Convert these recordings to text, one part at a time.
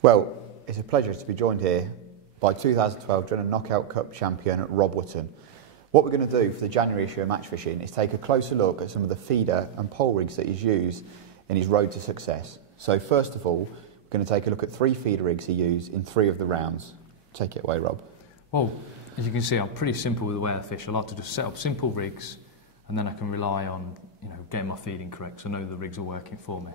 Well, it's a pleasure to be joined here by 2012 Drennan Knockout Cup champion Rob Wooton. What we're going to do for the January issue of Match Fishing is take a closer look at some of the feeder and pole rigs that he's used in his road to success. So first of all, we're going to take a look at 3 feeder rigs he used in 3 of the rounds. Take it away, Rob. Well, as you can see, I'm pretty simple with the way I fish. I like to just set up simple rigs, and then I can rely on, getting my feeding correct, so I know the rigs are working for me.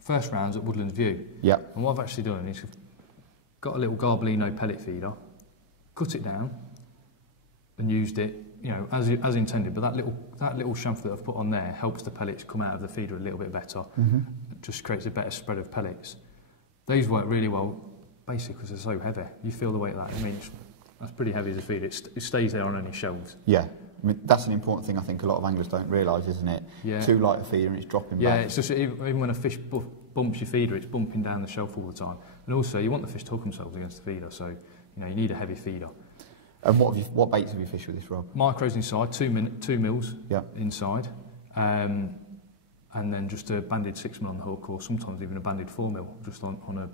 First round's at Woodlands View. Yep. And what I've actually done is got a little Garbolino pellet feeder, cut it down, and used it, as intended. But that little chamfer that I've put on there helps the pellets come out of the feeder a little bit better. It just creates a better spread of pellets. These work really well, basically because they're so heavy. You feel the weight of that. I mean, that's pretty heavy as a feeder. It stays there on any shelves. Yeah. I mean, that's an important thing I think a lot of anglers don't realise, isn't it? Yeah. Too light a feeder and it's dropping back. Yeah, it's just even when a fish bumps your feeder, it's bumping down the shelf all the time. And also, you want the fish to hook themselves against the feeder, so you need a heavy feeder. And what baits have you fished with this, Rob? Micros inside, 2 mils inside, and then just a banded 6 mil on the hook, or sometimes even a banded 4 mil, just on a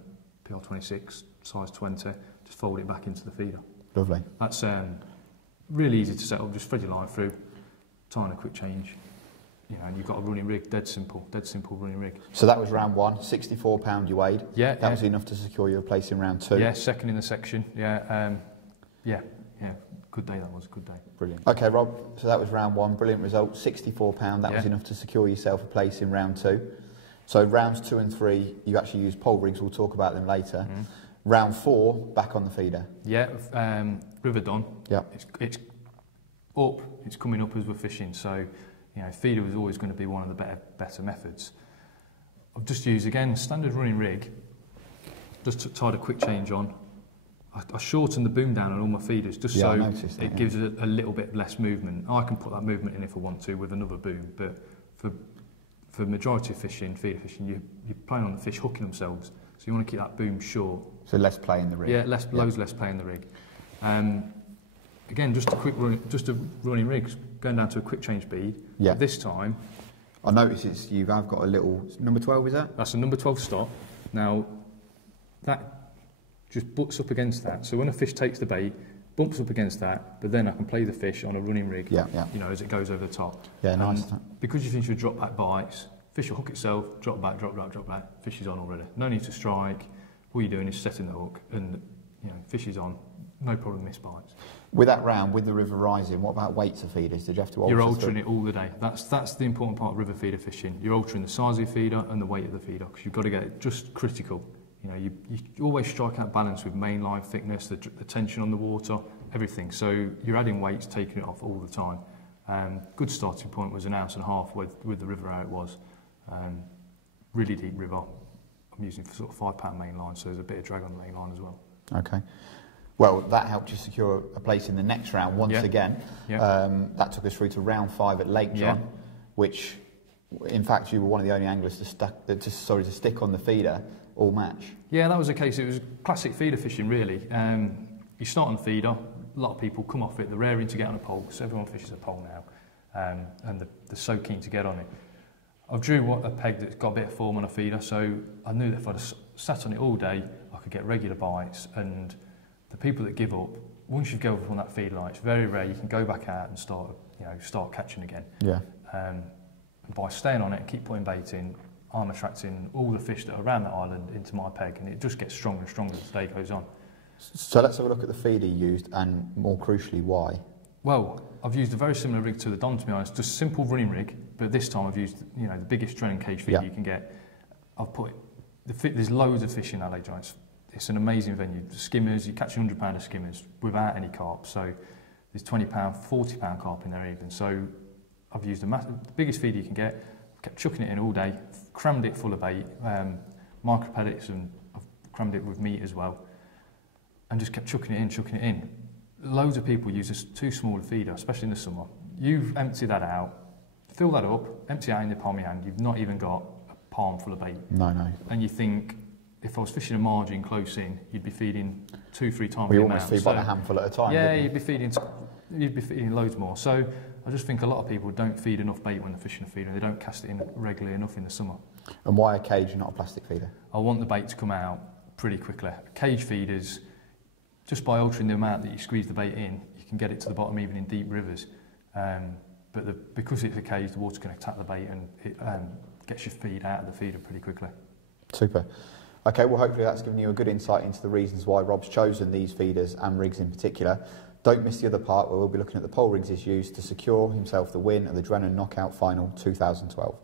PR26 size 20. Just fold it back into the feeder. Lovely. That's really easy to set up. Just thread your line through, tie on a quick change, and you've got a running rig. Dead simple running rig. So that was round 1, 64 pound you weighed. Yeah. That was enough to secure your place in round 2. Yeah, second in the section. Yeah. Good day, that was a good day. Brilliant. Okay, Rob, so that was round 1, brilliant result, £64, that was enough to secure yourself a place in round 2. So rounds 2 and 3, you actually used pole rigs, we'll talk about them later. Round 4, back on the feeder. Yeah, River Don. Yeah. It's up, it's coming up as we're fishing, so feeder was always going to be one of the better methods. I've just used, again, standard running rig, just tied a quick change on. I shortened the boom down on all my feeders just so it gives it a little bit less movement. I can put that movement in if I want to with another boom, but for majority of fishing, feeder fishing, you're playing on the fish hooking themselves, so you want to keep that boom short. So less play in the rig. Yeah, loads less play in the rig. Again, just a running rig, going down to a quick change bead. Yeah. This time, I notice you have got a little number 12. Is that? That's a number 12 stop. Now that just butts up against that. So when a fish takes the bait, bumps up against that, but then I can play the fish on a running rig, as it goes over the top. Yeah, nice. Because you finish with drop back bites, fish will hook itself, drop back, fish is on already. No need to strike. All you're doing is setting the hook, and fish is on. No problem, miss bites. With that round, with the river rising, what about weights of feeders? Did you have to alter? You're altering it all the day. That's the important part of river feeder fishing. You're altering the size of your feeder and the weight of the feeder, because you've got to get it just critical. You always strike out balance with main line thickness, the tension on the water, everything. So you're adding weights, taking it off all the time. Good starting point was 1.5 ounces with the river how it was. Really deep river. I'm using for sort of £5 main line, so there's a bit of drag on the main line as well. Okay. Well, that helped you secure a place in the next round once again. Yeah. That took us through to round 5 at Lake John, which, in fact, you were one of the only anglers to stick on the feeder all match. Yeah, that was the case. It was classic feeder fishing, really. You start on the feeder, a lot of people come off it, they're raring to get on a pole, because everyone fishes a pole now, and they're so keen to get on it. I drew a peg that's got a bit of form on a feeder, so I knew that if I'd sat on it all day, I could get regular bites, and the people that give up, once you go up on that feeder line, it's very rare you can go back out and start catching again. Yeah. And by staying on it and keep putting bait in, I'm attracting all the fish that are around that island into my peg, and it just gets stronger and stronger as the day goes on. So let's have a look at the feeder you used, and more crucially, why? Well, I've used a very similar rig to the Don, to be honest, just a simple running rig, but this time I've used the biggest Drennan cage feeder you can get. There's loads of fish in LA Giants. It's an amazing venue. The skimmers, you catch £100 of skimmers without any carp, so there's £20, £40 carp in there even. So I've used the biggest feeder you can get, kept chucking it in all day, crammed it full of bait, micro pellets, and I've crammed it with meat as well, and just kept chucking it in. Loads of people use this too small a feeder, especially in the summer. You've emptied that out, fill that up, empty it out in the palm of your hand, you've not even got a palm full of bait. No. And you think, if I was fishing a margin close in, you'd be feeding 2-3 times the amount. We almost feed by a handful at a time. Yeah, you'd be feeding loads more. So I just think a lot of people don't feed enough bait when they're fishing a feeder. They don't cast it in regularly enough in the summer. And why a cage and not a plastic feeder? I want the bait to come out pretty quickly. Cage feeders, just by altering the amount that you squeeze the bait in, you can get it to the bottom even in deep rivers. But because it's a cage, the water can attack the bait and it gets your feed out of the feeder pretty quickly. Super. Okay, well hopefully that's given you a good insight into the reasons why Rob's chosen these feeders and rigs in particular. Don't miss the other part where we'll be looking at the pole rigs he's used to secure himself the win at the Drennan Knockout Final 2012.